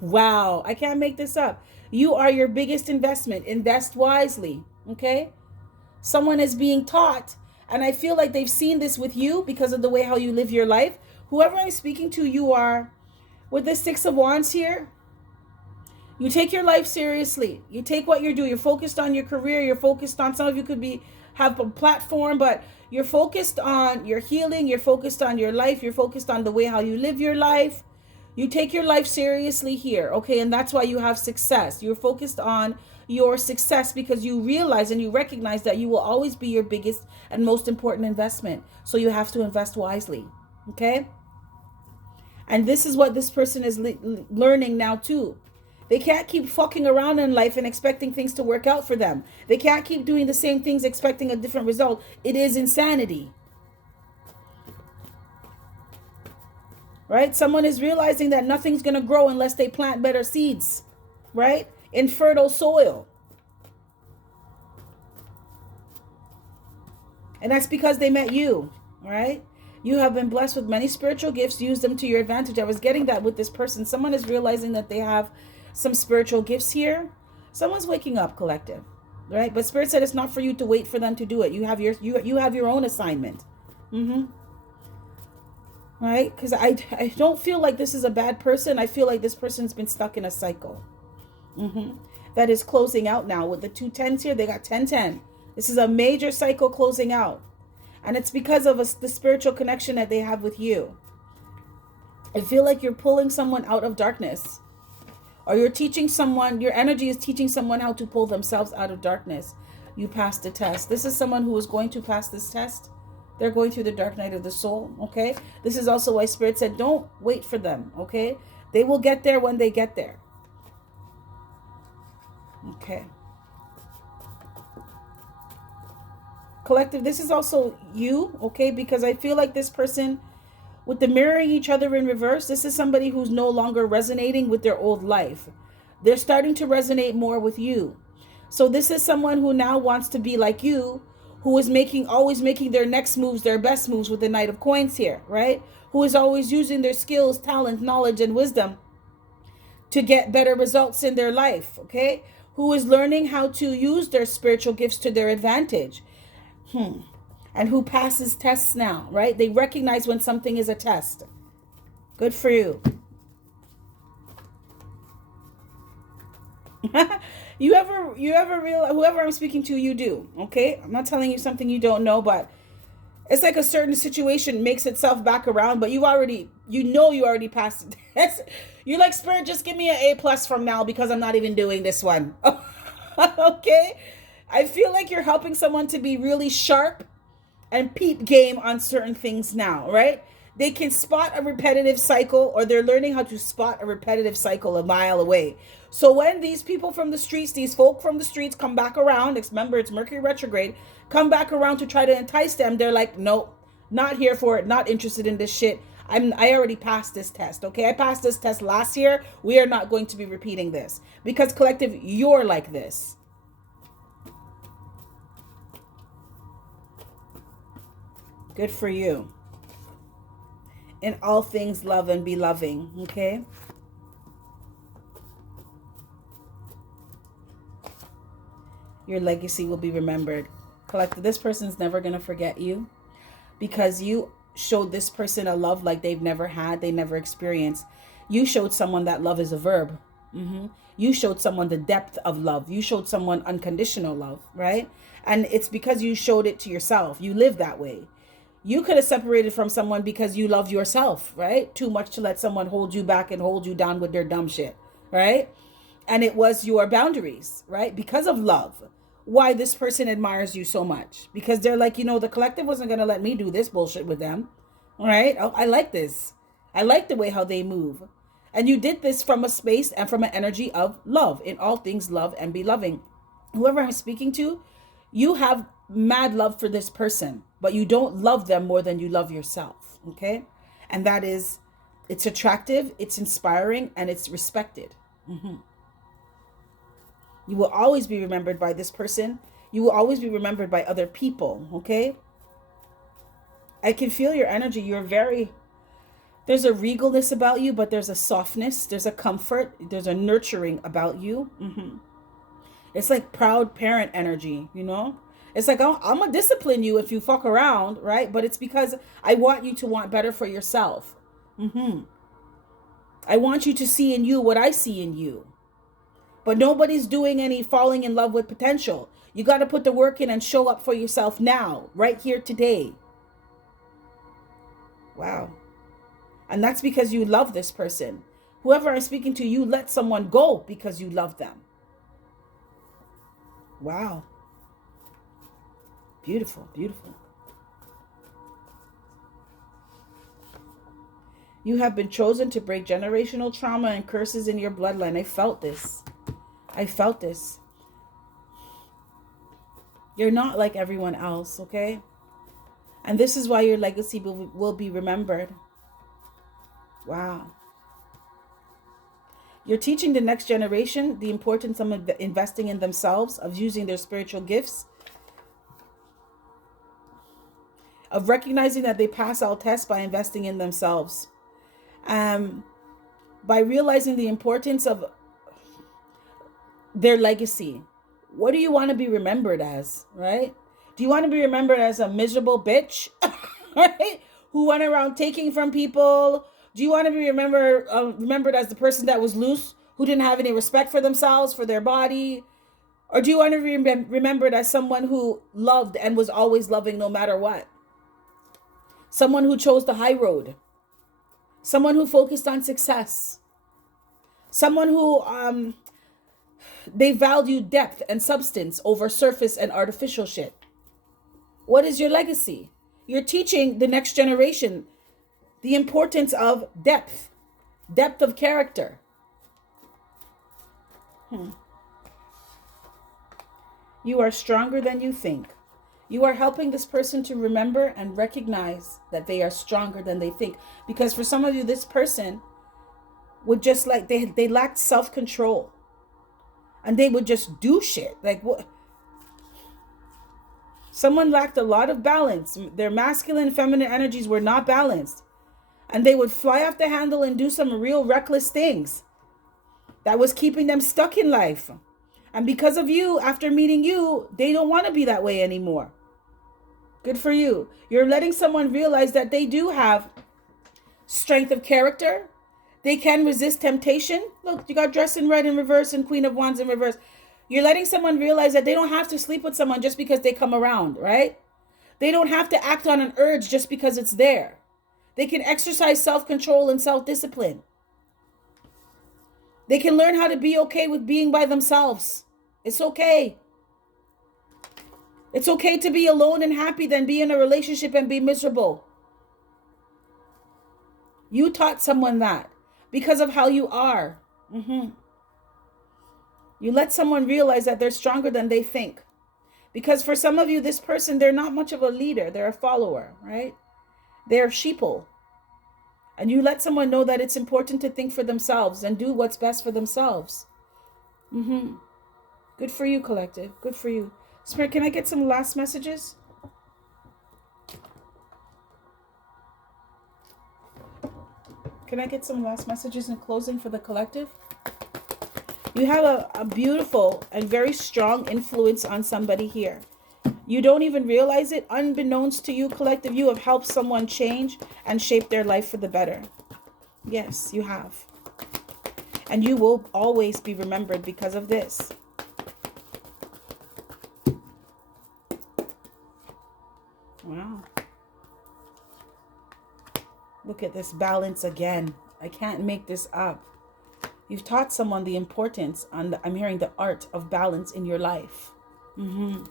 Wow. I can't make this up. You are your biggest investment. Invest wisely. Okay? Someone is being taught, and I feel like they've seen this with you because of the way how you live your life. Whoever I'm speaking to, you are, with the Six of Wands here, you take your life seriously. You take what you do. You're focused on your career. You're focused on, some of you could have a platform, but you're focused on your healing. You're focused on your life. You're focused on the way how you live your life. You take your life seriously here, okay? And that's why you have success. You're focused on your success because you realize and you recognize that you will always be your biggest and most important investment. So you have to invest wisely, okay? And this is what this person is learning now too. They can't keep fucking around in life and expecting things to work out for them. They can't keep doing the same things expecting a different result. It is insanity. Right? Someone is realizing that nothing's going to grow unless they plant better seeds. Right? In fertile soil. And that's because they met you. Right? You have been blessed with many spiritual gifts. Use them to your advantage. I was getting that with this person. Someone is realizing that they have some spiritual gifts here. Someone's waking up, collective, right? But Spirit said it's not for you to wait for them to do it. You have your own assignment. Right? Because I don't feel like this is a bad person. I feel like this person's been stuck in a cycle. That is closing out now with the 2 10s here. They got 10-10. This is a major cycle closing out. And it's because of the spiritual connection that they have with you. I feel like you're pulling someone out of darkness. Or you're teaching someone, your energy is teaching someone how to pull themselves out of darkness. You passed the test. This is someone who is going to pass this test. They're going through the dark night of the soul, okay? This is also why Spirit said, don't wait for them, okay? They will get there when they get there. Okay. Collective, this is also you, okay? Because I feel like this person, with the mirroring each other in reverse, this is somebody who's no longer resonating with their old life. They're starting to resonate more with you. So this is someone who now wants to be like you, who is always making their next moves, their best moves with the Knight of Coins here, right? Who is always using their skills, talent, knowledge, and wisdom to get better results in their life, okay? Who is learning how to use their spiritual gifts to their advantage. And who passes tests now, right? They recognize when something is a test. Good for you. You ever realize, whoever I'm speaking to, you do, okay? I'm not telling you something you don't know, but it's like a certain situation makes itself back around, but you already passed the test. You're like, Spirit, just give me an A+ from now because I'm not even doing this one. Okay? I feel like you're helping someone to be really sharp and peep game on certain things now, right? They can spot a repetitive cycle, or they're learning how to spot a repetitive cycle a mile away. So when these people from the streets, these folk from the streets come back around, remember it's Mercury retrograde, come back around to try to entice them, they're like, nope, not here for it, not interested in this shit. I already passed this test, okay? I passed this test last year. We are not going to be repeating this. Because collective, you're like this. Good for you. In all things, love and be loving, okay? Your legacy will be remembered. Collective, this person's never going to forget you because you showed this person a love like they've never had, they never experienced. You showed someone that love is a verb. You showed someone the depth of love. You showed someone unconditional love, right? And it's because you showed it to yourself. You live that way. You could have separated from someone because you love yourself, right? Too much to let someone hold you back and hold you down with their dumb shit, right? And it was your boundaries, right? Because of love. Why this person admires you so much. Because they're like, the collective wasn't going to let me do this bullshit with them, right? Oh, I like this. I like the way how they move. And you did this from a space and from an energy of love. In all things, love and be loving. Whoever I'm speaking to, you have mad love for this person, but you don't love them more than you love yourself, okay? And that is, it's attractive, it's inspiring, and it's respected. You will always be remembered by this person. You will always be remembered by other people, okay? I can feel your energy. There's a regalness about you, but there's a softness, there's a comfort, there's a nurturing about you. It's like proud parent energy, you know? It's like, I'm going to discipline you if you fuck around, right? But it's because I want you to want better for yourself. I want you to see in you what I see in you. But nobody's doing any falling in love with potential. You got to put the work in and show up for yourself now, right here today. Wow. And that's because you love this person. Whoever I'm speaking to, you let someone go because you love them. Wow. Beautiful, beautiful. You have been chosen to break generational trauma and curses in your bloodline. I felt this. I felt this. You're not like everyone else, okay? And this is why your legacy will be remembered. Wow. You're teaching the next generation the importance of investing in themselves, of using their spiritual gifts, of recognizing that they pass all tests by investing in themselves. By realizing the importance of their legacy. What do you want to be remembered as, right? Do you want to be remembered as a miserable bitch, right? Who went around taking from people? Do you want to be remembered as the person that was loose, who didn't have any respect for themselves, for their body? Or do you want to be remembered as someone who loved and was always loving no matter what? Someone who chose the high road. Someone who focused on success. Someone who they value depth and substance over surface and artificial shit. What is your legacy? You're teaching the next generation the importance of depth of character. You are stronger than you think. You are helping this person to remember and recognize that they are stronger than they think. Because for some of you, this person would just like, they lacked self-control. And they would just do shit. Like what? Someone lacked a lot of balance. Their masculine and feminine energies were not balanced. And they would fly off the handle and do some real reckless things that was keeping them stuck in life. And because of you, after meeting you, they don't want to be that way anymore. Good for you. You're letting someone realize that they do have strength of character. They can resist temptation. Look, you got Dress in Red in reverse and Queen of Wands in reverse. You're letting someone realize that they don't have to sleep with someone just because they come around, right? They don't have to act on an urge just because it's there. They can exercise self-control and self-discipline. They can learn how to be okay with being by themselves. It's okay. It's okay to be alone and happy than be in a relationship and be miserable. You taught someone that. Because of how you are. You let someone realize that they're stronger than they think. Because for some of you, this person, they're not much of a leader. They're a follower, right? They're sheeple. And you let someone know that it's important to think for themselves and do what's best for themselves. Good for you, collective. Good for you. Spirit, can I get some last messages? Can I get some last messages in closing for the collective? You have a beautiful and very strong influence on somebody here. You don't even realize it. Unbeknownst to you, collective, you have helped someone change and shape their life for the better. Yes, you have. And you will always be remembered because of this. Wow. Look at this balance again. I can't make this up. You've taught someone the importance I'm hearing the art of balance in your life. The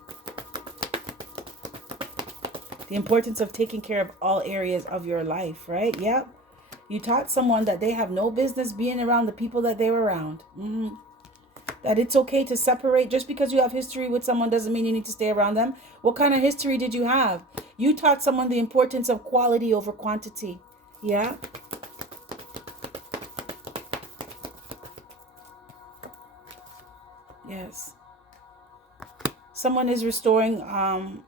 importance of taking care of all areas of your life, right? Yep. You taught someone that they have no business being around the people that they were around. That it's okay to separate. Just because you have history with someone doesn't mean you need to stay around them. What kind of history did you have? You taught someone the importance of quality over quantity. Yeah. Yes. Someone is restoring,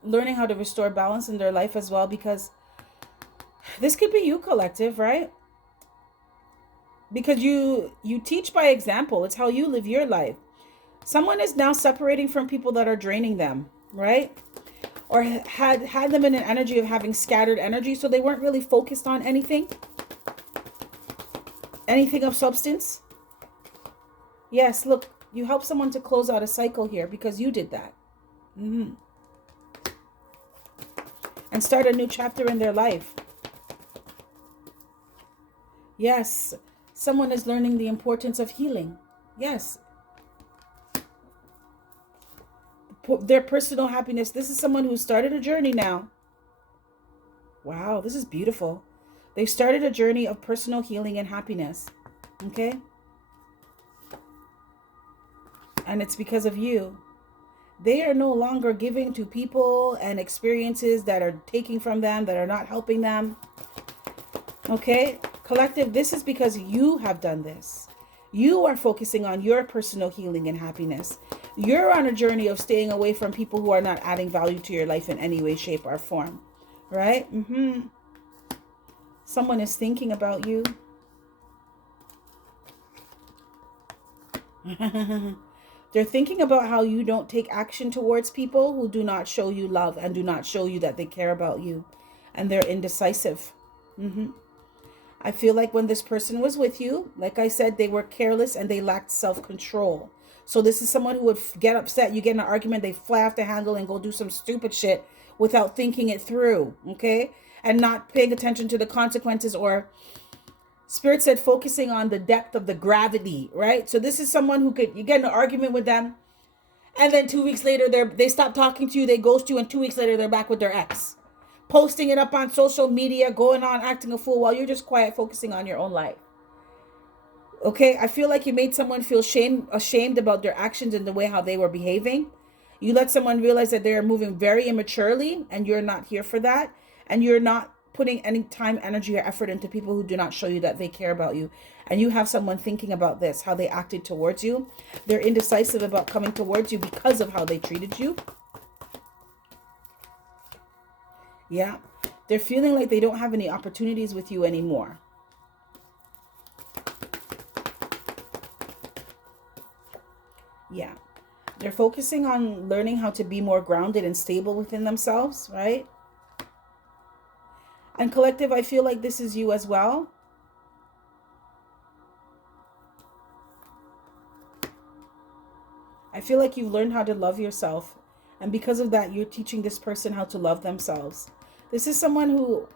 learning how to restore balance in their life as well, because this could be you, collective, right? Because you teach by example. It's how you live your life. Someone is now separating from people that are draining them, right? Or had them in an energy of having scattered energy, so they weren't really focused on anything of substance. Yes, look, you help someone to close out a cycle here because you did that. Mm-hmm. And start a new chapter in their life. Yes, someone is learning the importance of healing. Yes. Their personal happiness. This is someone who started a journey now. Wow, this is beautiful. They started a journey of personal healing and happiness. Okay? And it's because of you. They are no longer giving to people and experiences that are taking from them, that are not helping them. Okay? Collective, this is because you have done this. You are focusing on your personal healing and happiness. You're on a journey of staying away from people who are not adding value to your life in any way, shape, or form. Right? Someone is thinking about you. They're thinking about how you don't take action towards people who do not show you love and do not show you that they care about you. And they're indecisive. I feel like when this person was with you, like I said, they were careless and they lacked self-control. So this is someone who would get upset. You get in an argument, they fly off the handle and go do some stupid shit without thinking it through, okay? And not paying attention to the consequences, or Spirit said focusing on the depth of the gravity, right? So this is someone who you get in an argument with them, and then 2 weeks later, they stop talking to you, they ghost you, and 2 weeks later, they're back with their ex. Posting it up on social media, going on acting a fool while you're just quiet, focusing on your own life. Okay, I feel like you made someone feel ashamed about their actions and the way how they were behaving. You let someone realize that they are moving very immaturely, and you're not here for that. And you're not putting any time, energy, or effort into people who do not show you that they care about you. And you have someone thinking about this, how they acted towards you. They're indecisive about coming towards you because of how they treated you. Yeah, they're feeling like they don't have any opportunities with you anymore. Yeah, they're focusing on learning how to be more grounded and stable within themselves, right? And collective, I feel like this is you as well. I feel like you've learned how to love yourself. And because of that, you're teaching this person how to love themselves. This is someone who,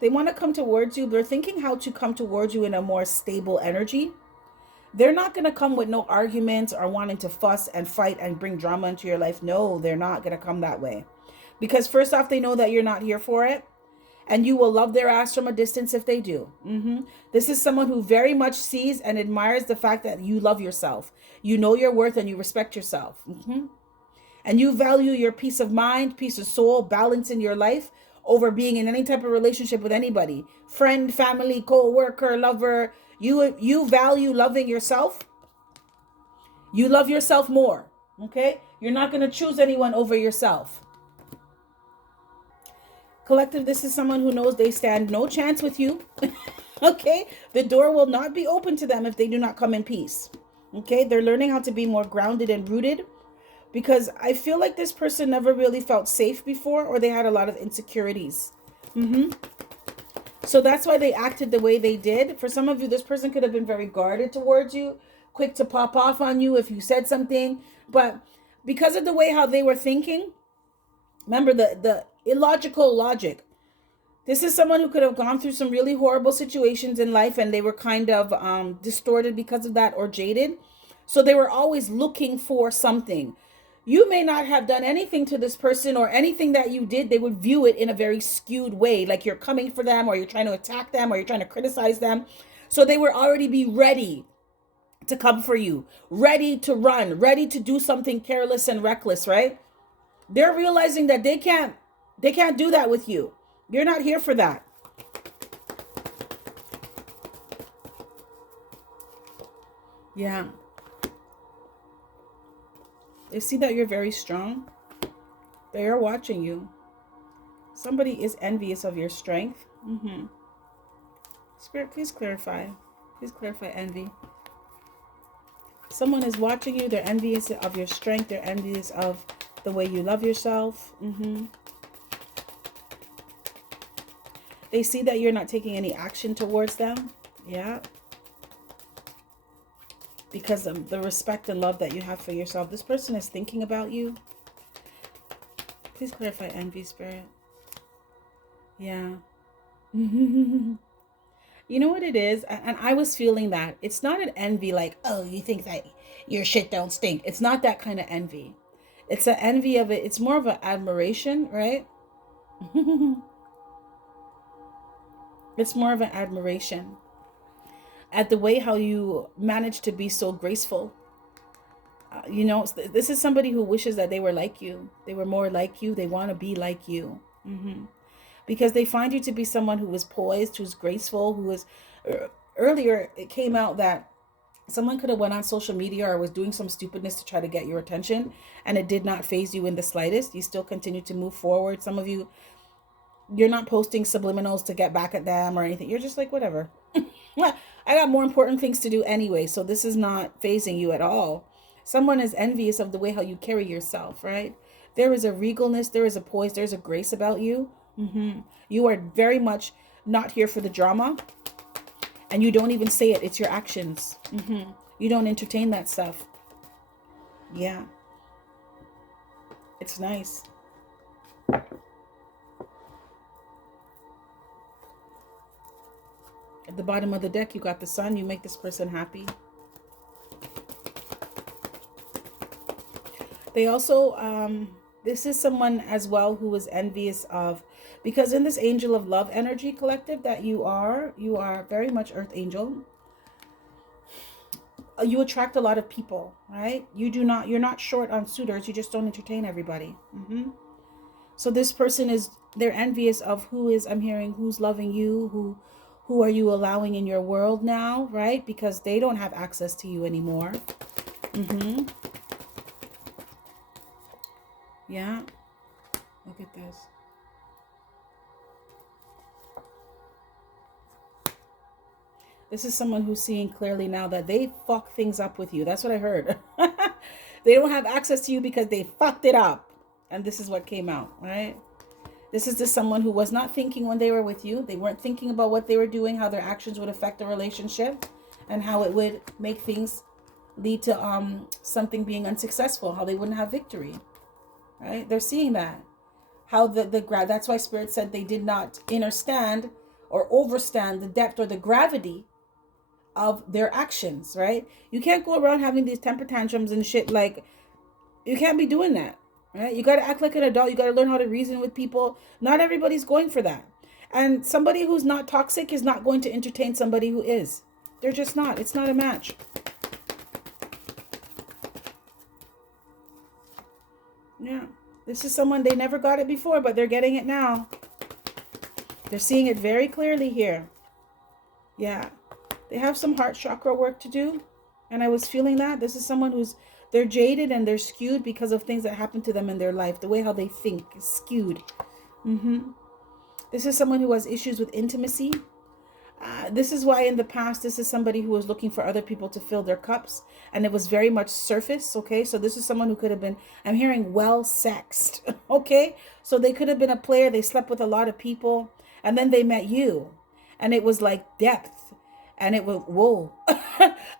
they want to come towards you. They're thinking how to come towards you in a more stable energy. They're not going to come with no arguments or wanting to fuss and fight and bring drama into your life. No, they're not going to come that way. Because first off, they know that you're not here for it. And you will love their ass from a distance if they do. This is someone who very much sees and admires the fact that you love yourself. You know your worth and you respect yourself. And you value your peace of mind, peace of soul, balance in your life over being in any type of relationship with anybody. Friend, family, co-worker, lover. You value loving yourself. You love yourself more. Okay? You're not going to choose anyone over yourself. Collective, this is someone who knows they stand no chance with you. Okay? The door will not be open to them if they do not come in peace. Okay? They're learning how to be more grounded and rooted, because I feel like this person never really felt safe before, or they had a lot of insecurities. So that's why they acted the way they did. For some of you, this person could have been very guarded towards you, quick to pop off on you if you said something. But because of the way how they were thinking, remember the illogical logic. This is someone who could have gone through some really horrible situations in life, and they were kind of distorted because of that, or jaded. So they were always looking for something. You may not have done anything to this person, or anything that you did, they would view it in a very skewed way, like you're coming for them, or you're trying to attack them, or you're trying to criticize them. So they would already be ready to come for you, ready to run, ready to do something careless and reckless, right? They're realizing that they can't do that with you. You're not here for that. Yeah. They see that you're very strong. They are watching you. Somebody is envious of your strength. Spirit, please clarify. Please clarify envy. Someone is watching you. They're envious of your strength. They're envious of the way you love yourself. They see that you're not taking any action towards them. Yeah. Because of the respect and love that you have for yourself. This person is thinking about you. Please clarify envy, Spirit. Yeah. You know what it is? And I was feeling that. It's not an envy like, oh, you think that your shit don't stink. It's not that kind of envy. It's an envy of it. It's more of an admiration, right? It's more of an admiration at the way how you manage to be so graceful. You know, this is somebody who wishes that they were like you. They were more like you. They want to be like you. Because they find you to be someone who is poised, who's graceful, who is... Earlier, it came out that someone could have went on social media or was doing some stupidness to try to get your attention, and it did not faze you in the slightest. You still continue to move forward. Some of you, you're not posting subliminals to get back at them or anything. You're just like, whatever. I got more important things to do anyway, so this is not phasing you at all. Someone is envious of the way how you carry yourself, right? There is a regalness, there is a poise, there's a grace about you. You are very much not here for the drama, and you don't even say it. It's your actions. You don't entertain that stuff. Yeah. It's nice. At the bottom of the deck, you got the sun. You make this person happy. They also, this is someone as well who is envious of, because in this angel of love energy collective that you are very much earth angel. You attract a lot of people, right? You're not short on suitors. You just don't entertain everybody. So this person they're envious of I'm hearing who's loving you, who are you allowing in your world now, right? Because they don't have access to you anymore. Yeah. Look at this. This is someone who's seeing clearly now that they fuck things up with you. That's what I heard. They don't have access to you because they fucked it up. And this is what came out, right? This is just someone who was not thinking when they were with you. They weren't thinking about what they were doing, how their actions would affect the relationship, and how it would make things lead to something being unsuccessful, how they wouldn't have victory, right? They're seeing that. How that's why Spirit said they did not understand or overstand the depth or the gravity of their actions, right? You can't go around having these temper tantrums and shit. Like, you can't be doing that, right? You got to act like an adult. You got to learn how to reason with people. Not everybody's going for that. And somebody who's not toxic is not going to entertain somebody who is. They're just not. It's not a match. Yeah. This is someone, they never got it before, but they're getting it now. They're seeing it very clearly here. Yeah. They have some heart chakra work to do. And I was feeling that. This is someone they're jaded and they're skewed because of things that happened to them in their life. The way how they think is skewed. This is someone who has issues with intimacy. This is why in the past, this is somebody who was looking for other people to fill their cups. And it was very much surface, okay? So this is someone who could have been, I'm hearing well-sexed, okay? So they could have been a player. They slept with a lot of people. And then they met you. And it was like depth. And it was, whoa.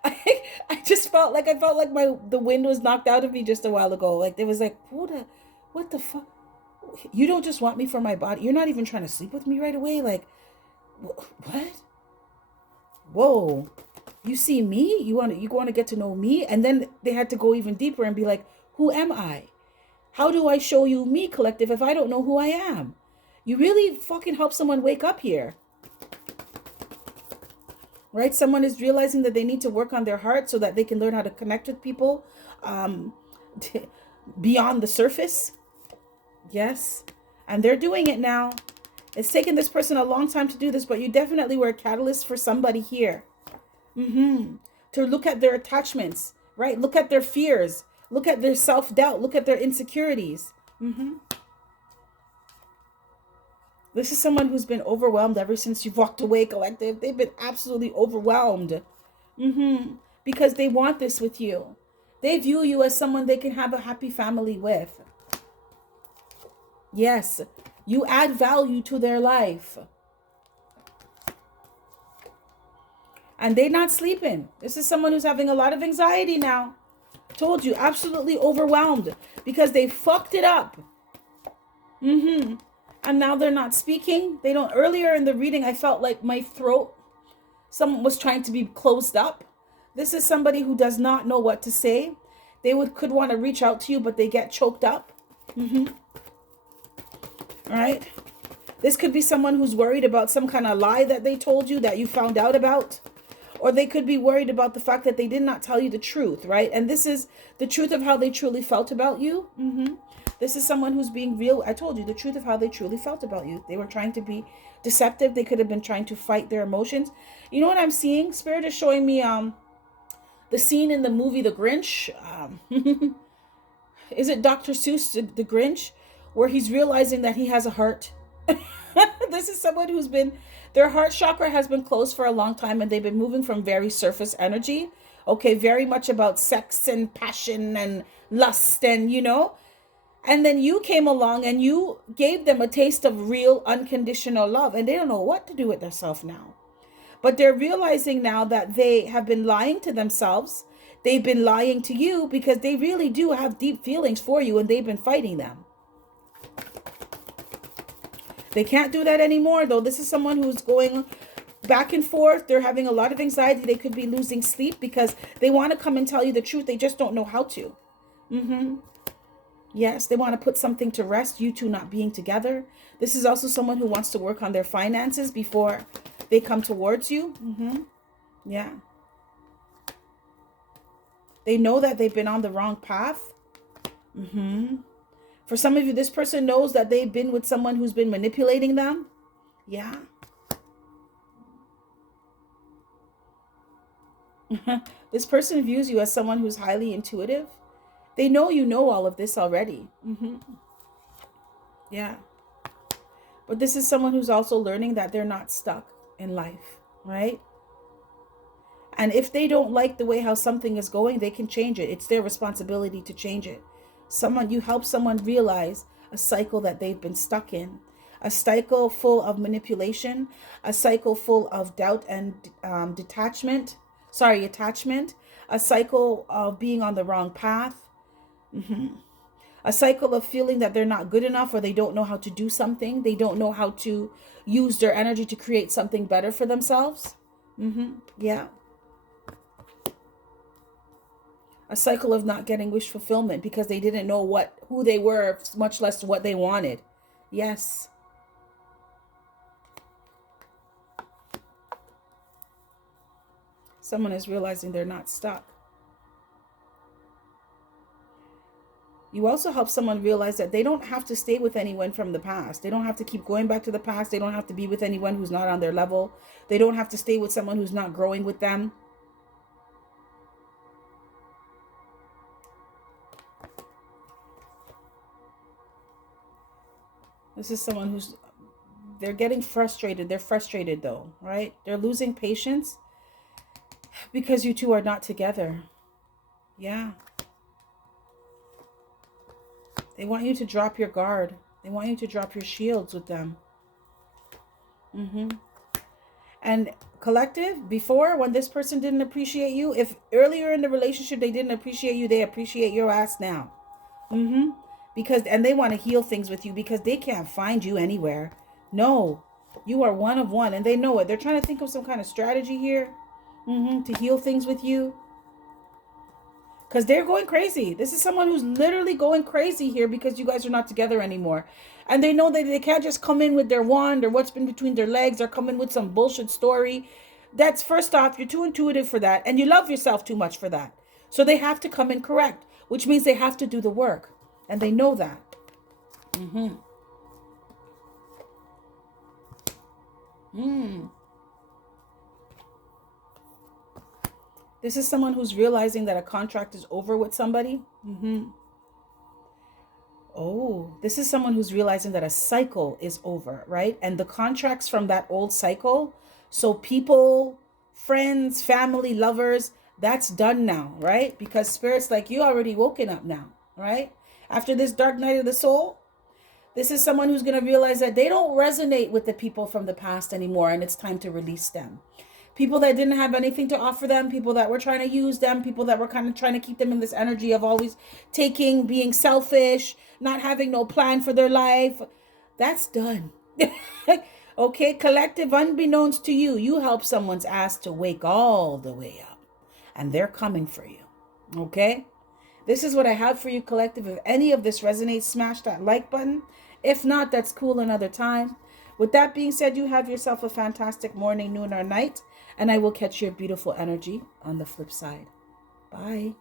I just felt like the wind was knocked out of me just a while ago. Like, it was like, what the fuck? You don't just want me for my body. You're not even trying to sleep with me right away. Like, what? Whoa. You see me? You want to get to know me? And then they had to go even deeper and be like, who am I? How do I show you me, collective, if I don't know who I am? You really fucking help someone wake up here. Right? Someone is realizing that they need to work on their heart so that they can learn how to connect with people beyond the surface. Yes. And they're doing it now. It's taken this person a long time to do this, but you definitely were a catalyst for somebody here. to look at their attachments, right? Look at their fears, look at their self-doubt, look at their insecurities. This is someone who's been overwhelmed ever since you've walked away, collective. They've been absolutely overwhelmed. Because they want this with you. They view you as someone they can have a happy family with. Yes, you add value to their life. And they're not sleeping. This is someone who's having a lot of anxiety now. Told you, absolutely overwhelmed because they fucked it up. And now they're not speaking. They don't. Earlier in the reading, I felt like my throat, someone was trying to be closed up. This is somebody who does not know what to say. They could want to reach out to you, but they get choked up. All right. This could be someone who's worried about some kind of lie that they told you that you found out about. Or they could be worried about the fact that they did not tell you the truth, right? And this is the truth of how they truly felt about you. This is someone who's being real. I told you the truth of how they truly felt about you. They were trying to be deceptive. They could have been trying to fight their emotions. You know what I'm seeing? Spirit is showing me the scene in the movie The Grinch. Is it Dr. Seuss, the Grinch, where he's realizing that he has a heart? This is someone who's been, their heart chakra has been closed for a long time, and they've been moving from very surface energy. Okay, very much about sex and passion and lust and, and then you came along and you gave them a taste of real unconditional love, and they don't know what to do with themselves now. But they're realizing now that they have been lying to themselves. They've been lying to you because they really do have deep feelings for you, and they've been fighting them. They can't do that anymore, though. This is someone who's going back and forth. They're having a lot of anxiety. They could be losing sleep because they want to come and tell you the truth. They just don't know how to. Yes, they want to put something to rest, you two not being together. This is also someone who wants to work on their finances before they come towards you. Yeah. They know that they've been on the wrong path. For some of you, this person knows that they've been with someone who's been manipulating them. Yeah. This person views you as someone who's highly intuitive. They know you know all of this already. Yeah. But this is someone who's also learning that they're not stuck in life, right? And if they don't like the way how something is going, they can change it. It's their responsibility to change it. You help someone realize a cycle that they've been stuck in, a cycle full of manipulation, a cycle full of doubt and attachment, a cycle of being on the wrong path, a cycle of feeling that they're not good enough, or they don't know how to do something. They don't know how to use their energy to create something better for themselves. Yeah. A cycle of not getting wish fulfillment because they didn't know who they were, much less what they wanted. Yes. Someone is realizing they're not stuck. You also help someone realize that they don't have to stay with anyone from the past. They don't have to keep going back to the past. They don't have to be with anyone who's not on their level. They don't have to stay with someone who's not growing with them. This is someone they're getting frustrated. They're frustrated though, right? They're losing patience because you two are not together. Yeah. They want you to drop your guard. They want you to drop your shields with them. And collective, before, when this person didn't appreciate you, if earlier in the relationship they didn't appreciate you, they appreciate your ass now. And they want to heal things with you because they can't find you anywhere. No, you are one of one, and they know it. They're trying to think of some kind of strategy here to heal things with you because they're going crazy. This is someone who's literally going crazy here because you guys are not together anymore. And they know that they can't just come in with their wand or what's been between their legs or come in with some bullshit story. That's, first off, you're too intuitive for that, and you love yourself too much for that. So they have to come in correct, which means they have to do the work. And they know that. This is someone who's realizing that a contract is over with somebody. Oh, this is someone who's realizing that a cycle is over, right? And the contracts from that old cycle, so people, friends, family, lovers, that's done now, right? Because Spirit's like, you already woken up now, right? After this dark night of the soul, this is someone who's going to realize that they don't resonate with the people from the past anymore, and it's time to release them. People that didn't have anything to offer them, people that were trying to use them, people that were kind of trying to keep them in this energy of always taking, being selfish, not having no plan for their life. That's done. Okay, collective, unbeknownst to you, you help someone's ass to wake all the way up, and they're coming for you. Okay? This is what I have for you, collective. If any of this resonates, smash that like button. If not, that's cool another time. With that being said, you have yourself a fantastic morning, noon, or night. And I will catch your beautiful energy on the flip side. Bye.